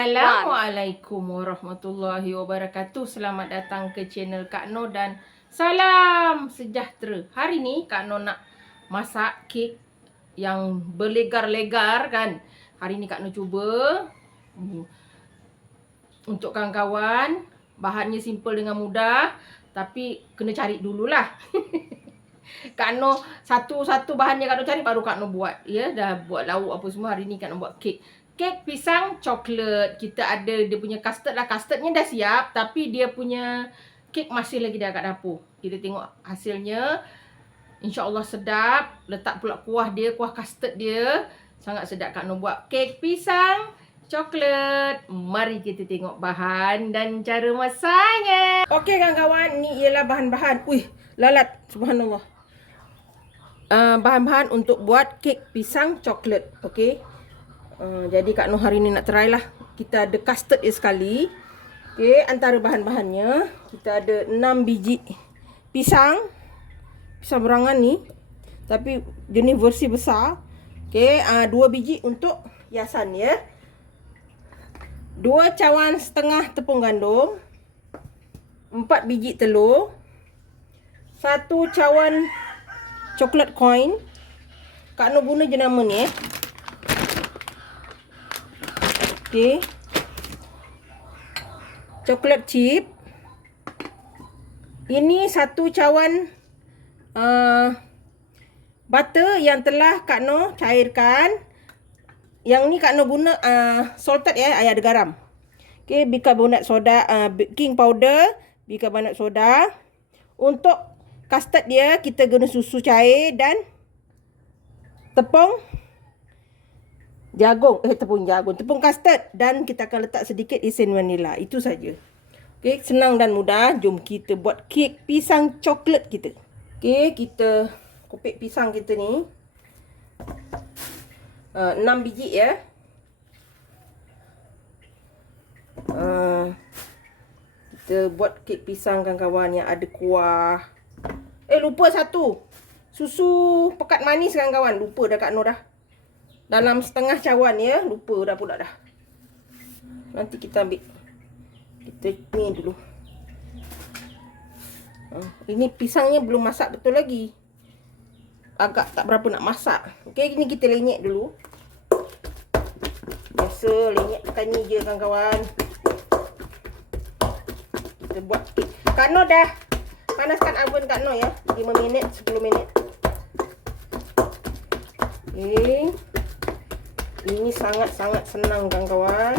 Assalamualaikum warahmatullahi wabarakatuh. Selamat datang ke channel Kak No dan salam sejahtera. Hari ni Kak No nak masak kek yang berlegar-legar kan. Hari ni Kak No cuba hmm, untuk kawan-kawan bahannya simple dengan mudah tapi kena cari dululah. Kak No satu-satu bahannya Kak No cari baru Kak No buat. Ya, dah buat lauk apa semua. Hari ni Kak No buat kek kek pisang coklat. Kita ada dia punya custard lah. Custardnya dah siap. Tapi dia punya kek masih lagi dah kat dapur. Kita tengok hasilnya. InsyaAllah sedap. Letak pula kuah dia. Kuah custard dia. Sangat sedap Kak Noh buat kek pisang coklat. Mari kita tengok bahan dan cara masaknya. Okey kawan-kawan. Ni ialah bahan-bahan. Wih, lalat. Subhanallah. Uh, bahan-bahan untuk buat kek pisang coklat. Okey. Uh, jadi Kak Noh hari ni nak try lah. Kita ada custard dia sekali. Okay, antara bahan-bahannya. Kita ada 6 biji pisang. Pisang berangan ni. Tapi jenis versi besar. Okay, uh, 2 biji untuk hiasan ya. 2 cawan setengah tepung gandum. 4 biji telur. 1 cawan coklat coin. Kak Noh guna jenama ni eh. Okey. Coklat chip. Ini satu cawan uh, butter yang telah Kak Noh cairkan. Yang ni Kak Noh guna uh, salted ya, air ada garam. Okey, bicarbonate soda, uh, baking powder, bicarbonate soda. Untuk custard dia, kita guna susu cair dan tepung jagung eh tepung jagung. Tepung custard dan kita akan letak sedikit isen vanila itu saja. Okey senang dan mudah. Jom kita buat kek pisang coklat kita. Okey kita kopek pisang kita ni. Uh, 6 biji ya. Uh, kita buat kek pisang kawan-kawan yang ada kuah. Eh lupa satu. Susu pekat manis kawan-kawan. Lupa dah Kak Nur dah dalam setengah cawan ya. Lupa dah pula dah. Nanti kita ambil. Kita ni dulu. Ha, ini pisangnya belum masak betul lagi. Agak tak berapa nak masak. Okey, ini kita lenyek dulu. Biasa lenyek tekan ni je kawan-kawan. Kita buat kek. Kak Noh dah panaskan oven Kak Noh ya. 5 minit, 10 minit. Ini sangat-sangat senang kawan-kawan.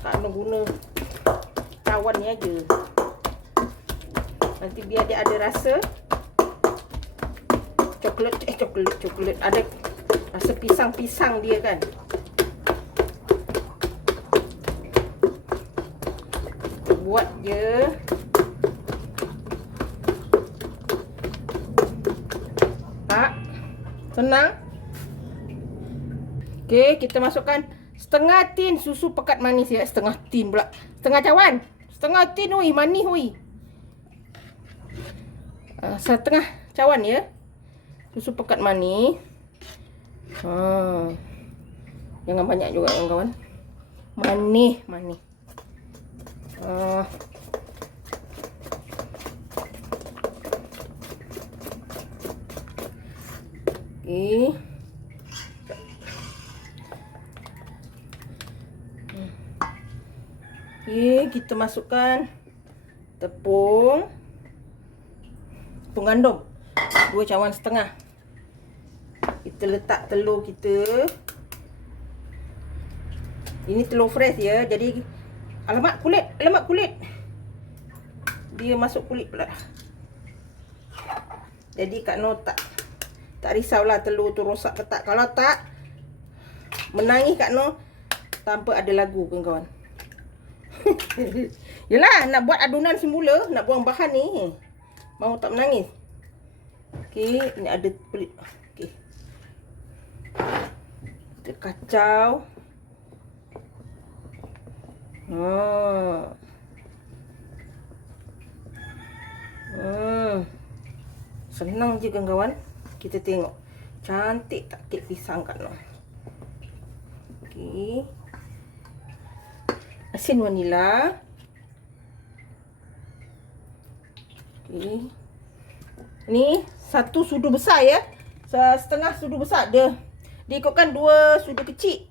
Tak nak guna cawan ni aja. Nanti biar dia ada rasa coklat eh coklat coklat ada rasa pisang-pisang dia kan. Buat je. Senang. Okey, kita masukkan setengah tin susu pekat manis ya. Setengah tin pula. Setengah cawan. Setengah tin hui, manis hui. Uh, setengah cawan ya. Susu pekat manis. Ha. Jangan banyak juga kawan-kawan. Manis, manis. Uh. Okey. Okey, kita masukkan tepung tepung gandum. Dua cawan setengah. Kita letak telur kita. Ini telur fresh ya. Jadi alamak kulit, alamak kulit. Dia masuk kulit pula. Jadi Kak No tak tak risaulah telur tu rosak ke tak. Kalau tak, menangis kat no tanpa ada lagu kawan-kawan. Yelah, nak buat adunan semula, nak buang bahan ni. Mau tak menangis. Okey, ini ada kulit. Okey. Kita kacau. Hmm. Hmm. Senang je kawan-kawan. Kita tengok. Cantik tak kek pisang kat Noh. Okey. Asin vanila. Okey. Ni satu sudu besar ya. Setengah sudu besar dia. Dia ikutkan dua sudu kecil.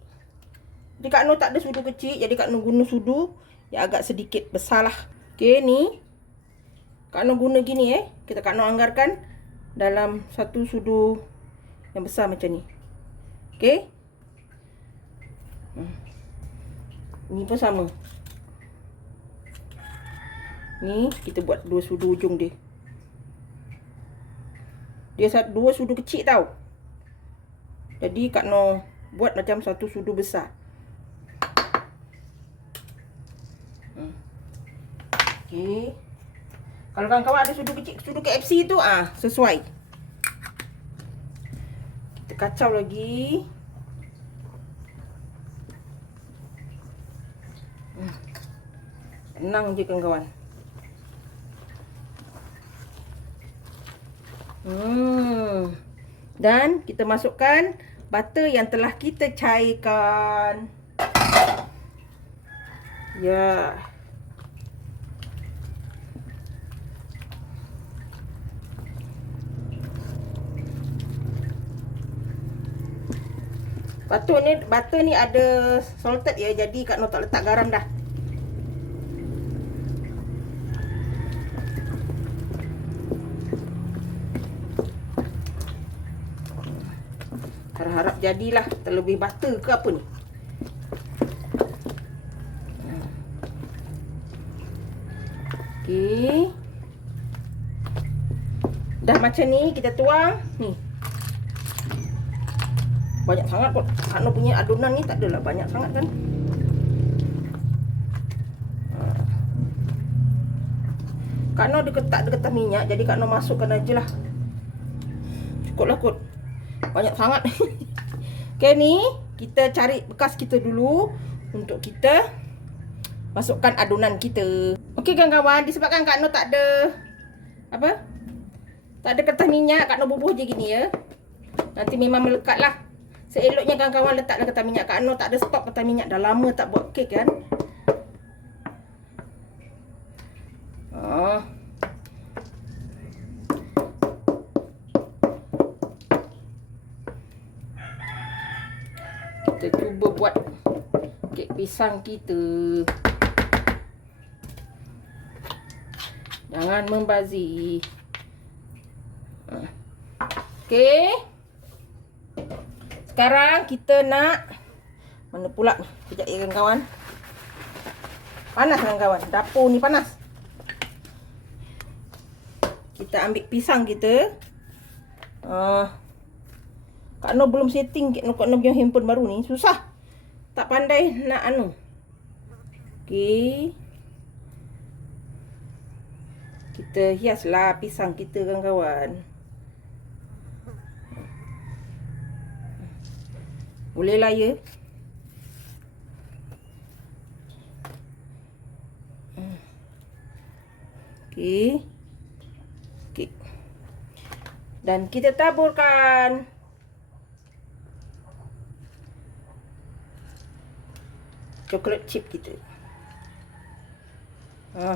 Kak Nur tak ada sudu kecil. Jadi Kak Nur guna sudu yang agak sedikit besar lah. Okey ni. Kak Nur guna gini eh. Kita Kak Nur anggarkan dalam satu sudu yang besar macam ni. Okey. Hmm. Ni pun sama. Ni kita buat dua sudu ujung dia. Dia satu dua sudu kecil tau. Jadi Kak No buat macam satu sudu besar. Hmm. Okey. Kalau kawan-kawan ada sudu kecil, sudu KFC tu ah sesuai. Kita kacau lagi. Hmm. Tenang je kawan-kawan. Hmm. Dan kita masukkan butter yang telah kita cairkan. Ya. Butter ni butter ni ada salted ya. Jadi Kak Noh tak letak garam dah. Harap-harap jadilah terlebih butter ke apa ni. Okey. Dah macam ni kita tuang ni. Banyak sangat kot. Hano punya adunan ni tak adalah banyak sangat kan. Kak Noh dia tak ada ketah minyak Jadi Kak Noh masukkan aja lah Cukup lah kot banyak sangat. Okey ni, kita cari bekas kita dulu untuk kita masukkan adunan kita. Okey kawan-kawan, disebabkan Kak Noh tak ada apa? Tak ada kertas minyak, Kak Noh bubuh je gini ya. Nanti memang melekat lah. Seeloknya kawan-kawan letaklah kertas minyak. Kak Noh tak ada stok kertas minyak. Dah lama tak buat kek kan. Oh. kita cuba buat kek pisang kita. Jangan membazir. Ha. Okey. Sekarang kita nak mana pula ni? Kejap ya kawan. Panas kan kawan? Dapur ni panas. Kita ambil pisang kita. Uh, Kak Noh belum setting Kak Noh punya handphone baru ni. Susah. Tak pandai nak anu. Okey. Kita hiaslah pisang kita kawan-kawan. Boleh lah ya. Okey. Okey. Dan kita taburkan coklat chip kita. Ha.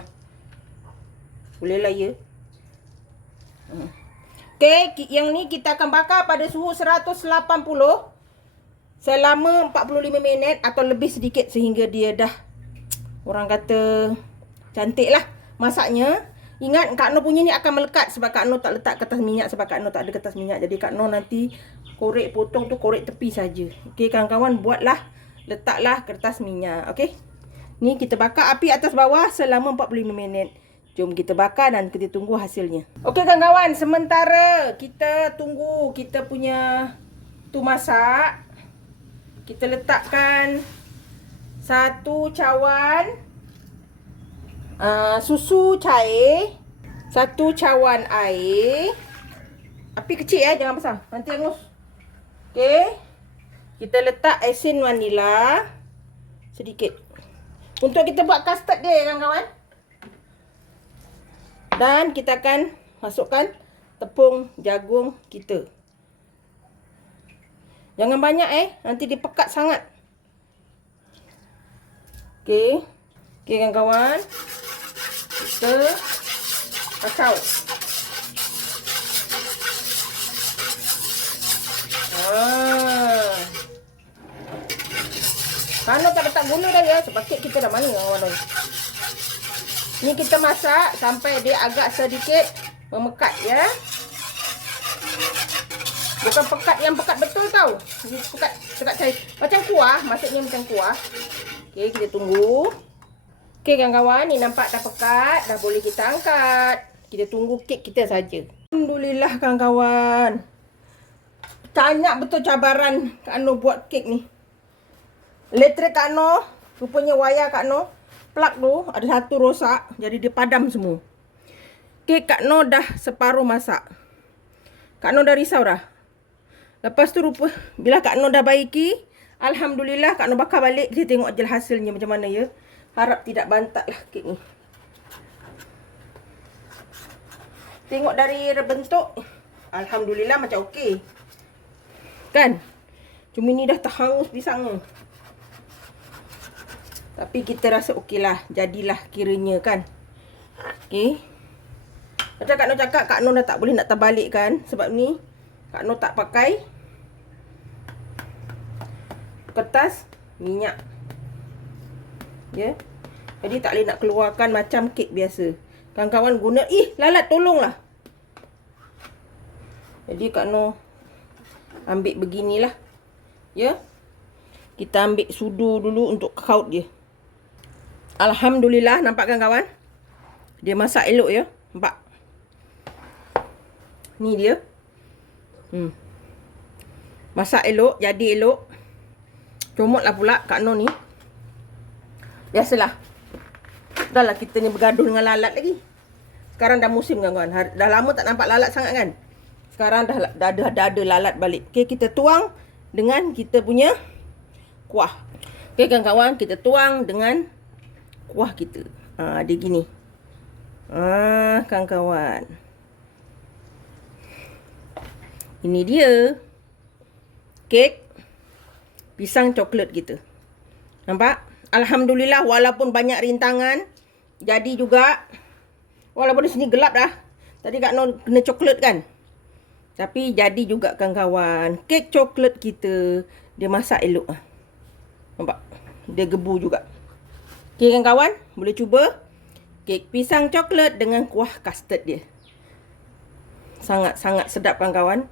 Boleh lah ya. Ha. Okey, yang ni kita akan bakar pada suhu 180 selama 45 minit atau lebih sedikit sehingga dia dah orang kata cantik lah masaknya. Ingat Kak Noh punya ni akan melekat sebab Kak Noh tak letak kertas minyak sebab Kak Noh tak ada kertas minyak. Jadi Kak Noh nanti korek potong tu korek tepi saja. Okey kawan-kawan buatlah letaklah kertas minyak. Okey. Ni kita bakar api atas bawah selama 45 minit. Jom kita bakar dan kita tunggu hasilnya. Okey kawan-kawan, sementara kita tunggu kita punya tu masak. Kita letakkan satu cawan uh, susu cair, satu cawan air. Api kecil ya, jangan besar. Nanti hangus. Okey. Kita letak asin vanila sedikit. Untuk kita buat custard dia kawan-kawan. Dan kita akan masukkan tepung jagung kita. Jangan banyak eh, nanti dipekat sangat. Okey. Okey kawan-kawan. Kita kacau. Ah. Kalau tak letak gula dah ya, sebab kek kita dah mana kawan-kawan. Ni kita masak sampai dia agak sedikit memekat ya. Bukan pekat yang pekat betul tau. Pekat pekat cair. Macam kuah, maksudnya macam kuah. Okey, kita tunggu. Okey kawan-kawan, ni nampak dah pekat, dah boleh kita angkat. Kita tunggu kek kita saja. Alhamdulillah kawan-kawan. Banyak betul cabaran Kak Noh buat kek ni. Elektrik Kak Noh, rupanya wayar Kak Noh, plug tu ada satu rosak, jadi dia padam semua. Kek Kak Noh dah separuh masak. Kak Noh dah risau dah. Lepas tu rupa bila Kak Noh dah baiki, alhamdulillah Kak Noh bakar balik kita tengok je hasilnya macam mana ya. Harap tidak bantat lah kek ni. Tengok dari bentuk alhamdulillah macam okey. Kan? Cuma ni dah terhangus pisang ni. Tapi kita rasa okey lah. Jadilah kiranya kan. Okey. Macam Kak Noh cakap, Kak Noh dah tak boleh nak terbalik kan. Sebab ni, Kak Noh tak pakai kertas minyak. Ya. Jadi tak boleh nak keluarkan macam kek biasa. Kawan-kawan guna, ih lalat tolonglah. Jadi Kak Noh ambil beginilah. Ya. Kita ambil sudu dulu untuk kaut dia. Alhamdulillah nampak kan kawan? Dia masak elok ya. Nampak? Ni dia. Hmm. Masak elok, jadi elok. Comotlah pula Kak Noh ni. Biasalah. Dah lah kita ni bergaduh dengan lalat lagi. Sekarang dah musim kan kawan. Dah lama tak nampak lalat sangat kan. Sekarang dah, dah, dah, dah ada lalat balik. Okay, kita tuang dengan kita punya kuah. Okay kawan-kawan, kita tuang dengan kuah kita. Ha, dia gini. Ha, kawan-kawan. Ini dia. Kek pisang coklat kita. Nampak? Alhamdulillah walaupun banyak rintangan jadi juga walaupun di sini gelap dah. Tadi Kak Nur kena coklat kan? Tapi jadi juga kawan-kawan. Kek coklat kita dia masak elok ah. Nampak? Dia gebu juga. Okey kawan-kawan, boleh cuba kek pisang coklat dengan kuah custard dia. Sangat-sangat sedap kawan-kawan.